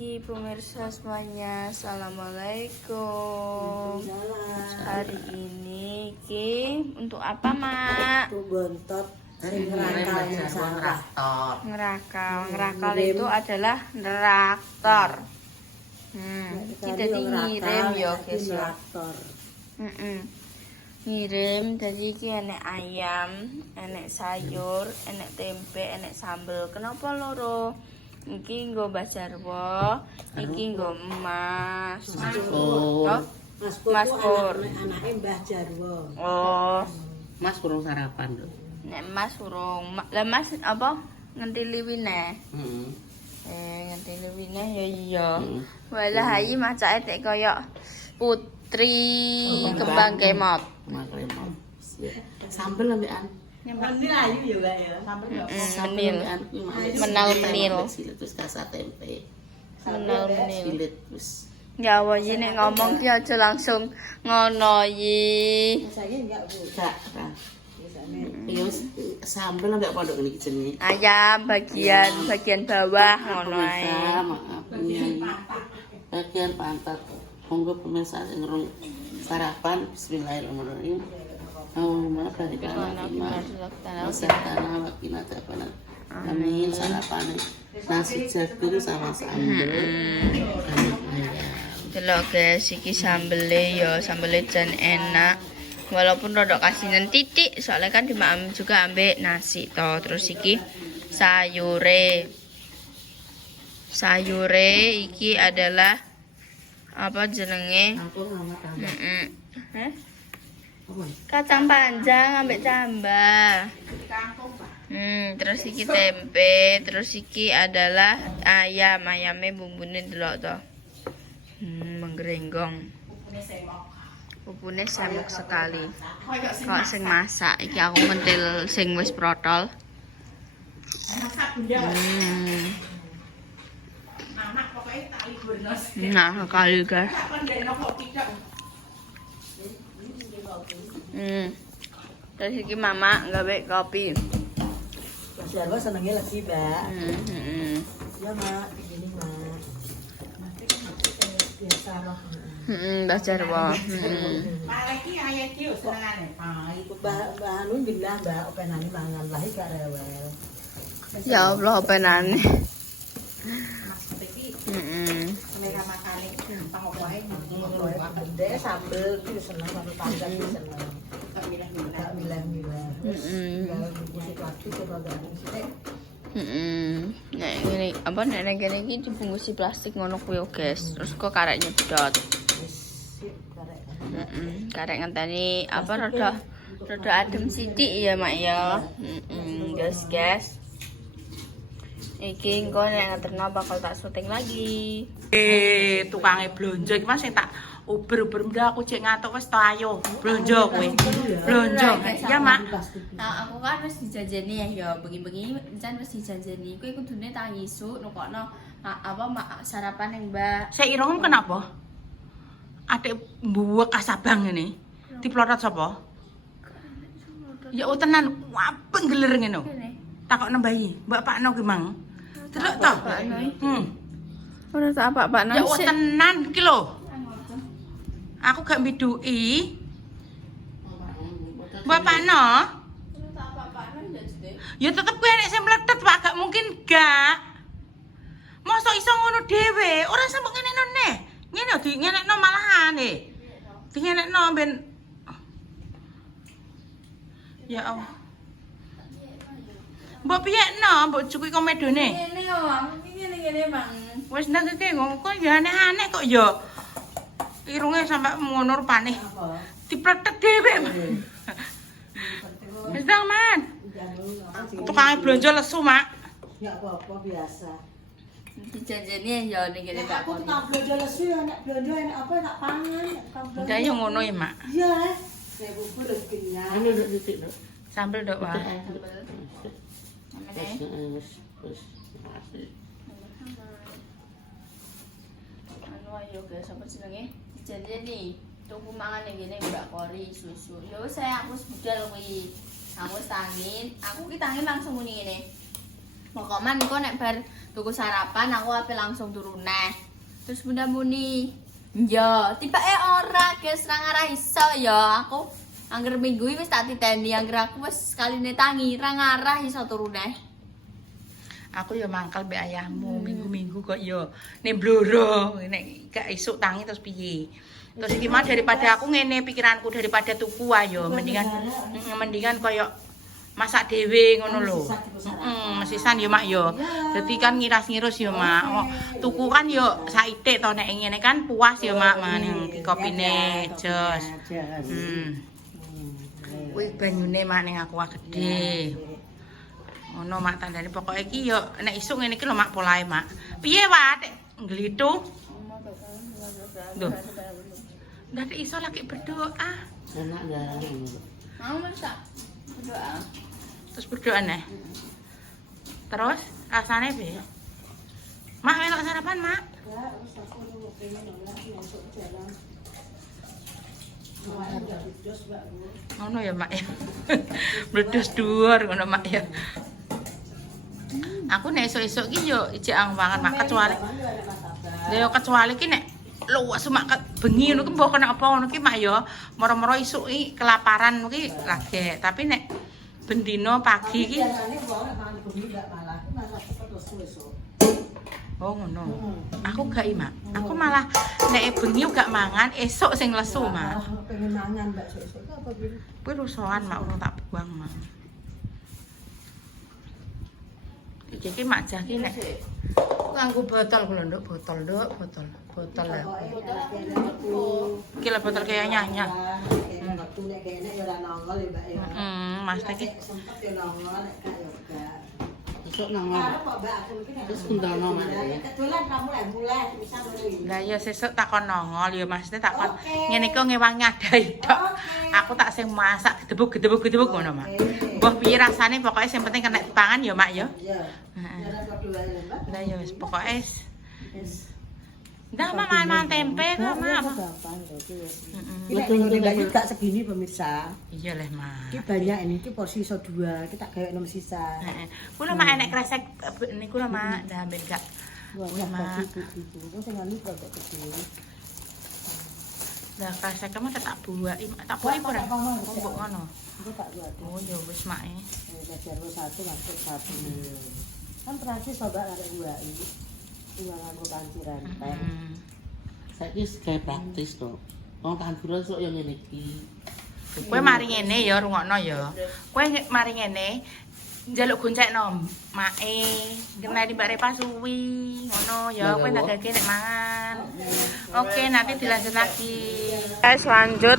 pagi pemirsa semuanya. Assalamualaikum. Hari ini untuk apa, Mak? Untuk gontot hari ngerakal. Ngerakal itu adalah neraktor. Kita ngirim ya guys ya. Ngirim jadi iki enek ayam, enek sayur, enek tempe, enek sambel. Kenapa loro? Iki nggo Mbah Jarwo, iki nggo Mas. Mas Pur. Anake Mbah Jarwo. Oh, Mas kurang sarapan lho. nek Mas urung. Lah Mas apa? Ngentili wine. Heeh. Ngentili wine ya iya. Walah ayi macake tek koyo putri kembang kemot. Mas lemon. Sambel ambekan. Menil ayu ya, Mbak ya. Menil. Menil. Terus kasar tempe. Menil. Silit terus. Ya wae nek ngomong ki aja langsung ngono yi. Saya enggak, Bu. Enggak. Iya wis sambel ambek pondok niki jenenge. Ayam bagian bawah ngono ae. Maaf. Bagian pantat. Monggo pemirsa sing ngrung sarapan bismillahirrahmanirrahim. Allahumma barik lana amin sarapan nasi jagung sama sambel. Delok guys, iki sambele ya, sambele jan enak. Walaupun rodok kasinan titik, soalnya kan dimakan juga ambek nasi to. Terus iki sayure. Sayure iki adalah apa jenenge? Kacang panjang ambek cambah. Terus iki tempe, terus iki adalah ayam. Ayamnya bumbune delok to. Menggerenggong. Bubune semok sekali. Kok sing masak iki aku mentil sing wis protol. Nah, sekali guys. Terus iki mama gawe kopi. Mas Jarwo senengnya lagi, Mbak. Ya, Mak, begini, Mak. Biasa, Mak. Mbah Jarwo. Iki ayah iki senengane. Iku Mbak Anu bilang Mbak openane mangan lah iki gak rewel. Ya Allah openane. Mereka makane gampang opoe gede sambel iki seneng sambel panjang iki seneng. Tak milah-milah. Bungkus plastik coba garing sithik. Nek ngene apa nek kene iki dibungkusi plastik ngono kuwi guys. Terus kok karek nyedot. Karek ngenteni apa rada adem sithik ya Mak ya. Guys. Iki engko nek ngeterno bakal tak syuting lagi. Tukange blonjo iki Mas sing tak uber-uber ndak aku cek ngatuk wis to ayo blonjo kowe. Blonjo. Ya Mak. Nah, aku kan wis dijanjeni ya bengi-bengi jan wis dijanjeni. Kowe kudune tak isuk nukokno apa sarapan ning Mbak. Sik irungmu kenapa? Adik mbuwek asabang ngene. Diplotot sapa? Ya tenan wabeng geler ngene. Takokno bayi, Mbak Pakno ki Mang. Delok to. Ora tak apa-apa Ya tenan ki lho. Aku gak mbiduki. Mbak Pakno. Ya tetep kuwi nek sing meletet Pak, gak mungkin gak. Mosok iso ngono dhewe, ora sampe ngene neh. Ngene di ngenekno malahane. Di ngenekno ben ya Allah. Mbok piyekno, mbok cukuki komedone. Ngene yo, ngene Mang. Wis ndak iki kok ya aneh-aneh kok ya. Irunge sampe ngono rupane. Dipletek dhewe. Wis dong, Man. Tukang blonjo lesu, Mak. Ya apa-apa biasa. Dijanjeni ya ning kene tak Aku kon. tukang blonjo lesu ya nek blonjo enak apa tak pangan. Ndak yo ngono ya, Mak. Iya. Saya bubur wis kenyang. Anu nduk titik nduk. Sambel nduk, Pak. Wis. Makasih. Anu ayo guys, apa jenenge? Dijanjeni tuku mangan ning kene Mbak Kori susu. Ya wis aku wis budal kuwi. Aku wis tangin, aku ki tangin langsung muni ngene. Pokoknya niku nek bar tuku sarapan aku ape langsung turu neh. Terus bunda muni, "Yo, tibake ora, guys, ra ngarah iso ya. Aku angger minggu iki wis tak titeni, angger aku wis kaline tangi, ra ngarah iso turu neh." Aku ya mangkal mbek ayahmu minggu-minggu kok ya nembloro nek gak esuk tangi terus piye. Terus iki mah daripada aku ngene pikiranku daripada tuku ayo mendingan koyo masak dhewe ngono lho. Mesisan ya mak ya. Dadi kan ngiras-ngirus ya mak. Tuku kan yo saithik to nek ngene kan puas ya mak maning kopine jos. Kuwi banyune mak ning aku gede. Ngono mak tandane pokoke iki yo nek isuk ngene iki lho mak polahe mak. Piye Wat? Nglithu. Duh. Ndak iso lagi berdoa. Enak enggak? Mau masak berdoa. Terus berdoa nih. Terus rasanya piye? Mak melok sarapan, Mak? Ngono ya, Mak ya. Bledos dhuwur ngono, Mak ya. Aku nek esuk-esuk iki yo ijek angan Mak kecuali. Ya kecuali ki nek luwes mak bengi ngono ki mbok kena apa ngono ki Mak ya. Moro-moro esuk iki kelaparan ki lagi. Tapi nek bendino pagi iki oh ngono. Aku gak Mak. Aku malah nek bengi gak mangan, esuk sing lesu Mak. Pengen mangan Mbak sesuk apa piye? Kuwi rusohan Mak urung tak buang Mak. Iki Mak jah ki nek nganggo botol kuwi lho, Nduk, botol Nduk, botol lah. Iki lho botol kaya nyanya. Waktu nek kene ya ora nongol ya Mbak ya. Mas iki Sempet ya nongol nek gak ya gak. Besok nang ngono. Kok Mbak aku iki Terus undangan Mak ya. kedolan ra mulai bisa ngono. lah ya sesuk takon nongol ya Mas takon ngene iki ngewangi adai tok. Aku tak sing masak gedebuk ngono Mak. Mbah piye rasane pokoke sing penting kena dipangan ya Mak ya. Iya. Heeh. Ya padha wae lho Mbak. Lah ya wis pokoke ndak mangan tempe kok Mak. Gampang kok iki wis. Heeh. Betul betul gak segini pemirsa. Iya leh Mak. Iki banyak ini iki porsi iso 2, kita gawe nom sisa. Heeh. Kula mak enek kresek niku lho Mak, dah ambil gak. Wah, Mak. itu. Wong sing anu kok kecil. Lah kresek mah tak buaki, tak buaki ora. Mbok ngono. Engko tak buat. Oh ya wis Mak e. Belajar 1 masuk 1. Kan praktis coba arek buaki. Tinggal nganggo panci rantai. Saiki gawe praktis to. Wong tanduran sok ya ngene iki. Kowe mari ngene ya rungokno ya. Kowe mari ngene njaluk goncekno mae, ngenani Mbak Repa suwi, ngono ya. Kowe tak gage nek mangan. Oke, nanti dilanjut lagi. Guys, lanjut.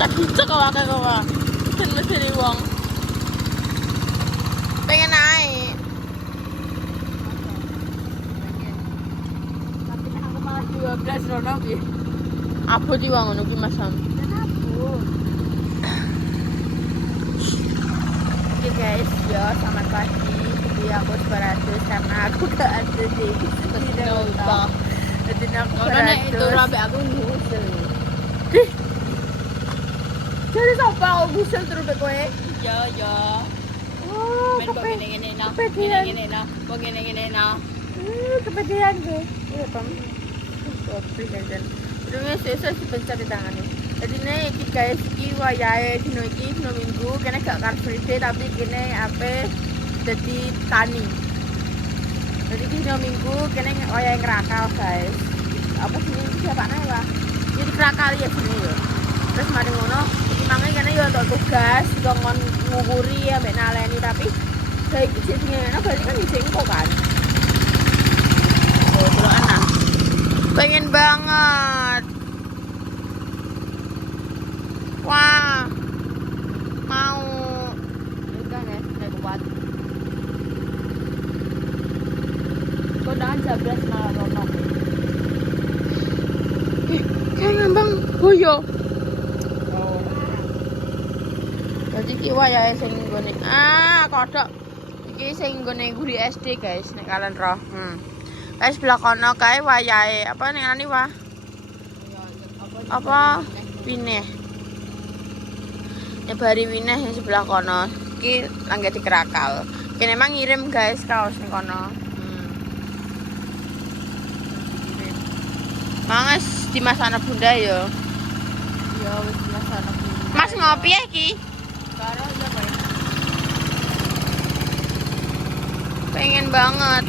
Tak hijau kau akeh kau ah. Ben mesti di wong. Pengen naik. Tapi aku malah 12 rono ki. Apa di wong ngono ki Mas Sam? Oke guys, yo selamat pagi. Jadi aku beratus karena aku gak ada di Nova. Jadi aku beratus. Itu rabe aku ngusul. Jadi siapa aku ngusul terus be kowe? Yo. Oh, gini-gini no. Gini-gini no. Kok gini-gini no. Kepedean gue. Iya, Tom. Kopi dan terus sesuk dipencet di tangan nih. Jadi nih iki guys iki wayahe dino iki dino Minggu kene gak car free day tapi kene ape jadi tani. Jadi dino Minggu kene wayahe ngrakal guys. Apa sih siapa ya? Jadi krakal ya sini ya. Terus mari ngono iki mangan kene yo untuk tugas ngon ngukuri ya mek naleni tapi saiki jenenge berarti kan dijengko kan. Oh, delok anak. Pengen banget. Wah, mau udah ya, udah kuat. Kondangan jabres malah ronok. Jangan bang, boyo. iki wayahe sing nggone kodok. Iki sing nggone guri SD guys, nek kalian roh. Guys sebelah kono kae wayahe apa nek ani wah? Apa wineh. Bari wineh yang sebelah kono. Iki langge dikerakal. Kene emang ngirim guys kaos ning kono. Mangas di Masana Bunda ya. Ya wis di Masana Bunda. Mas ngopi ya iki? Karo apa ya? Pengen banget.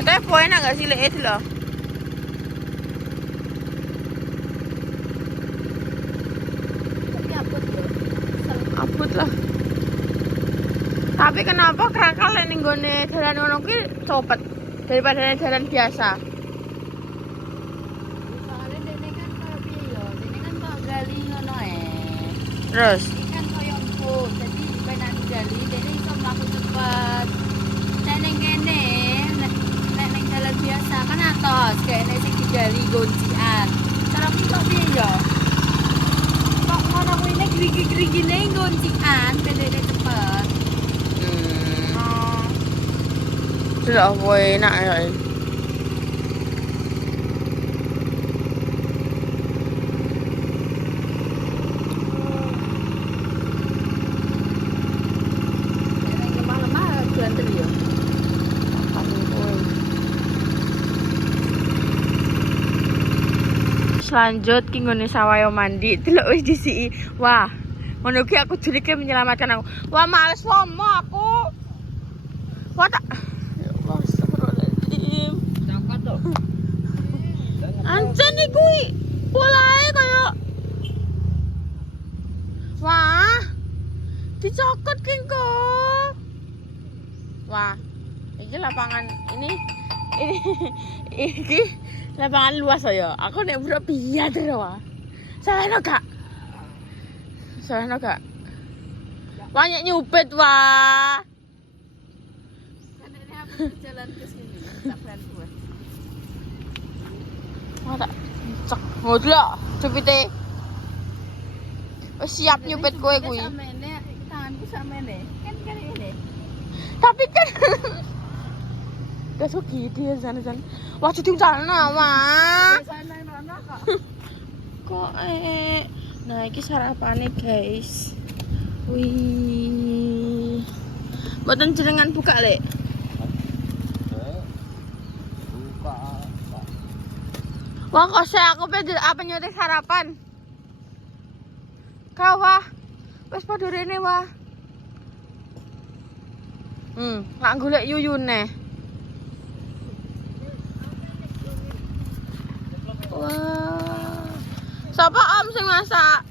Katanya poin agak sih itu loh. Tapi abut lah. Tapi kenapa kerakal ning gone dalan ngono kuwi cepet daripada jalan biasa? Soalnya dene kan koyo piye yo, dene kan kok gali ngono Terus Ikan koyo empuk, jadi benar gali dene iso mlaku cepet. Nek ngene, nek jalan biasa kan atos, kayaknya sing digali goncian. Cara iki kok piye yo? Kok ngono kuwi nek grigi-grigine goncian, dene cepet. sudah enak ya. Lemah-lemah jualan teri yo. Selanjut ki nggone sawayo mandi delok wis disiki. Wah, ngono ki aku jurike menyelamatkan aku. Wah, males lomo aku. Wah, tak. Ya Allah, astagfirullahaladzim. Ancen iki kuwi polahe kaya. Wah. Dicokot ki engko. Wah. Iki lapangan ini iki lapangan luas ya. Aku nek bro piye to, Wah. Salahno gak? Salahno gak? Banyak nyupet, Wah. Kan ini aku jalan ke sini, tak bantu. Wah, tak cek. Ngodelok cupite. Wis siap nyupet kowe kuwi. Samene tanganku samene. Kan ini. Tapi kan gak gitu ya sana-sana. Wah, cuti sana, Wah. Sana rono kok. Kok nah iki sarapane guys. Wih. Mboten jenengan buka, Lek. Wah, kok saya aku apa nyotek sarapan? Kau wah. Wes padha rene wah. Lak golek yuyune. Wah. Sapa Om sing masak?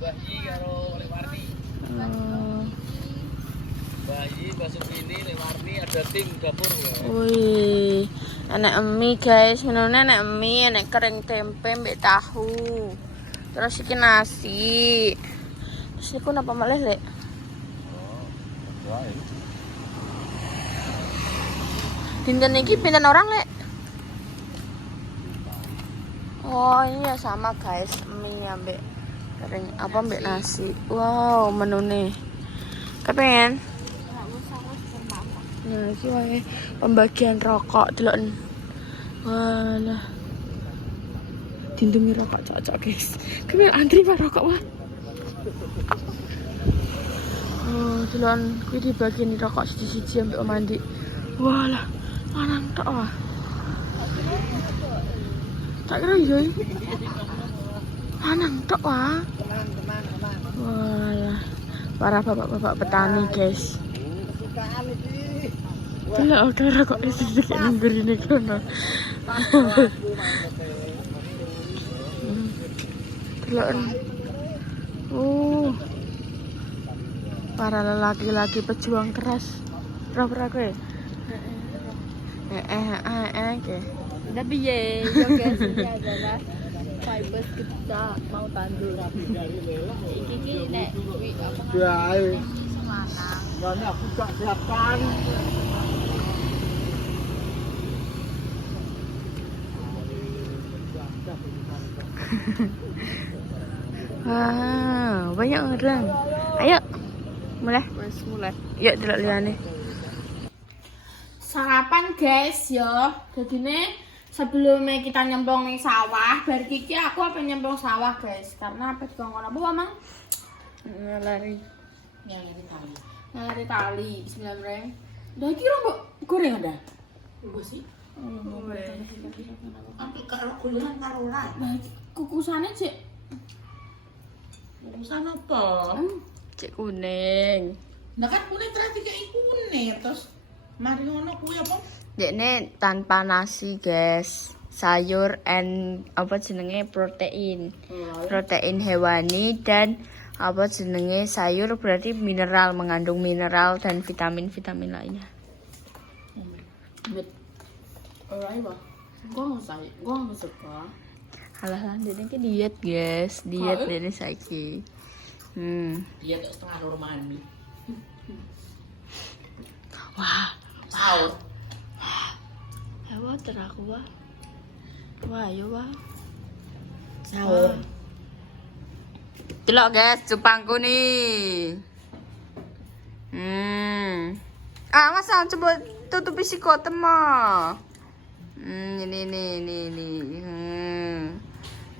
Bayi karo Lewarni. Bayi masuk ini Lewarni ada tim dapur ya. Wih. Enak mie guys, menurutnya enak mie, enak kering tempe, mbak tahu. Terus iki nasi. Terus iku napa malih, Lek? Dinten iki pinten orang, Lek? Oh iya sama guys, mie ambek kering apa mbek nasi. Wow, menune. Kepengen? Nah, iki wae pembagian rokok deloken. Walah. Dindungi rokok cocok, guys. Kene antri pak rokok, Wah. Oh, deloken kuwi dibagi rokok siji-siji ambek mandi. Walah, lanang tok, Wah. Tak kira iya. Lanang tok, Wah. Walah. Para bapak-bapak petani, guys. Bila udara kok sedikit nungguin kono. Delok. Para lelaki-laki pejuang keras. Ora kowe? Oke. Tapi ya, guys, ini adalah fiber kita mau tandur. Iki nek apa Ya, semana. mana aku gak siapkan. Wow, banyak orang. Ayo, mulai. Yuk, delok liyane. Sarapan guys ya. Jadi sebelumnya kita nyemplung ning sawah, bar iki aku apa nyemplung sawah guys. Karena apa dikongkon apa Mang? Lari. Ngalari tali sebenarnya. Dah iki mbok goreng ada. Ibu sih. Tapi kalau kuliah karo lah. Nah, kukusane cek Urusan apa? Cek kuning. Nah kan kulit tadi kayak kuning terus mari ngono kuwi apa? Dekne tanpa nasi, guys. Sayur and apa jenenge protein. Protein hewani dan apa jenenge sayur berarti mineral, mengandung mineral dan vitamin-vitamin lainnya. ora iba. Gua nggak suka. Halah, dene ki diet, guys. Diet dene saiki. Dia tak setengah normal nih. Wah, Sahur. ya water aku wah. Wah, yo wah. Sahur. Delok guys, cupangku nih. Mas coba tutupi sikotem mah. Ini.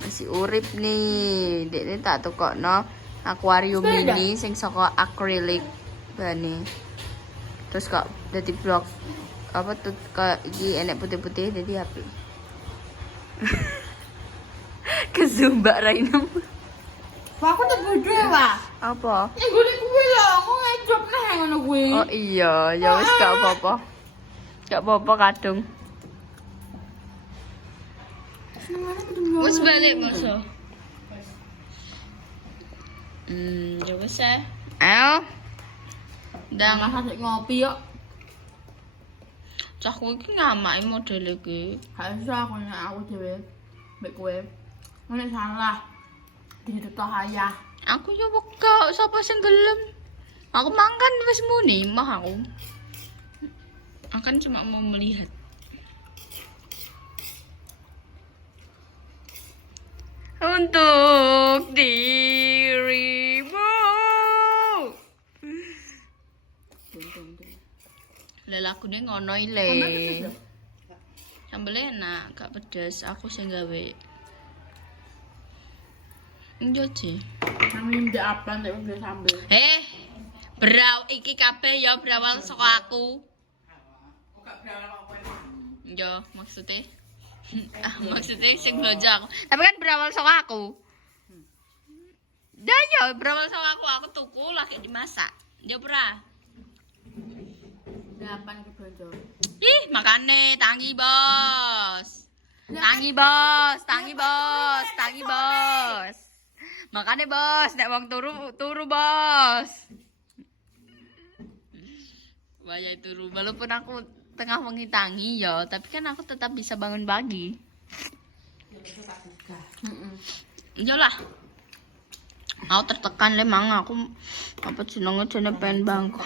Masih urip nih. Dek ini tak tukokno akuarium mini sing saka akrilik bane. Terus kok dadi blok apa tuh kayak iki enek putih-putih dadi apik. Kezumbak rainem. Wah, aku tak bodoh Wah. Apa? Yang gue kuwi lho, aku ngejop neh ngono kuwi. Oh iya, ya wis gak apa-apa. Gak apa-apa kadung. Wis balik maso. Ya wis ya. Ayo. Ndang Masak ngopi yuk. cah kowe iki ngamaki model iki. Gak usah aku nek aku dhewe. Mbek kowe. Nek salah. Ditutup ayah. Aku yo wega, sapa sing gelem? Aku makan wis muni mah aku. Akan cuma mau melihat. Untuk dirimu. Lelakune ngono ile. Sambel enak, gak pedes. Aku sing gawe. Iya sih. Nang ndek apa nek udah sambel. Iki kabeh ya berawal saka aku. Yo, maksudnya. Maksudnya sing belanja aku. Tapi kan berawal saka aku. Dah yo berawal saka aku tuku lagi dimasak. Yo ora. Dapan ke blonjo. Ih, makane tangi, Bos. Tangi, Bos. Makane, Bos, nek wong turu, Bos. Wayai turu, walaupun aku tengah wengi tangi ya, tapi kan aku tetap bisa bangun pagi. Iyalah. Aku tertekan lemang aku apa jenenge jane pengen bangkok.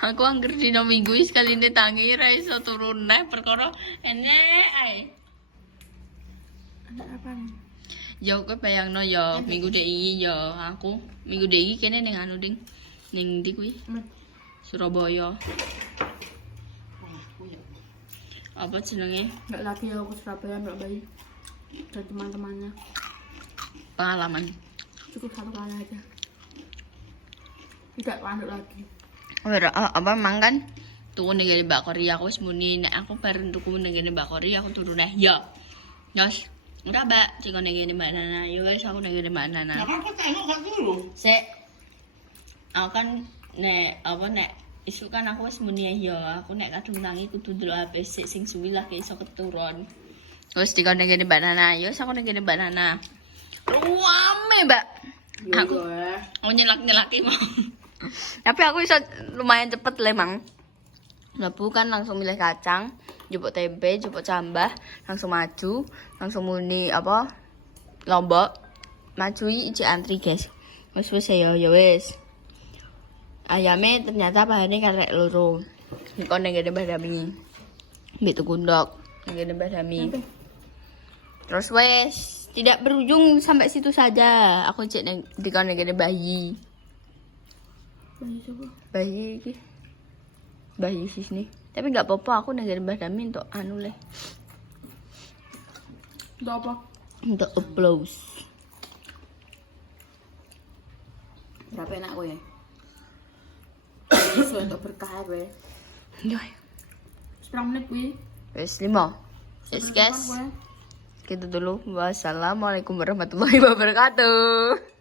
Aku angger dino minggu sekali ini tangi ra iso turun neh perkara enek ae. Anak apa nih? Ya kowe bayangno ya minggu iki ya aku minggu iki kene ning anu ding ning ndi kuwi? Surabaya. Apa jenenge? Enggak lagi aku ke Surabaya mbak bayi. Dan teman-temannya. Pengalaman. Cukup satu kali aja. Tidak lanjut lagi. Apa mang kan tuku ning ngene Mbak Kori aku wis muni nek aku bareng tuku ning ngene Mbak Kori aku turu neh ya. Yos. Ora Mbak, sing ning ngene Mbak Nana. Ya wis aku ning ngene Mbak Nana. Nah kan kok gak dulu. Sik. Aku kan nek isu kan aku wis muni ya, aku nek kadung tangi kudu ndelok HP sik sing suwi lah iso keturun. Wis dikon ning ngene Mbak Nana. Ya wis aku ning ngene Mbak Nana. Ruame, Mbak. Aku nyelak-nyelaki mau. Tapi aku bisa lumayan cepet lemang. Lebu kan langsung milih kacang, jupuk tempe, jupuk cambah, langsung maju, langsung muni apa? Lombok. Maju iki antri, guys. Wis ya wis. Ayame ternyata pahane karek loro. Dikon ning ngene Mbah Dami. Mbek tuku ndok ning ngene Mbah Dami. Terus wis tidak berujung sampai situ saja. Aku cek di kanan negara bayi. Bayi coba. Bayi iki. Bayi sini. Tapi nggak apa-apa, aku negara Badami untuk anu leh. Untuk apa? Untuk applause. Berapa enak kowe? Iso untuk berkah kowe. Ya, Seberapa menit kuwi? wes 5. Yes, Sebelum guys. kapan, kowe? Gitu dulu. Wassalamualaikum warahmatullahi wabarakatuh.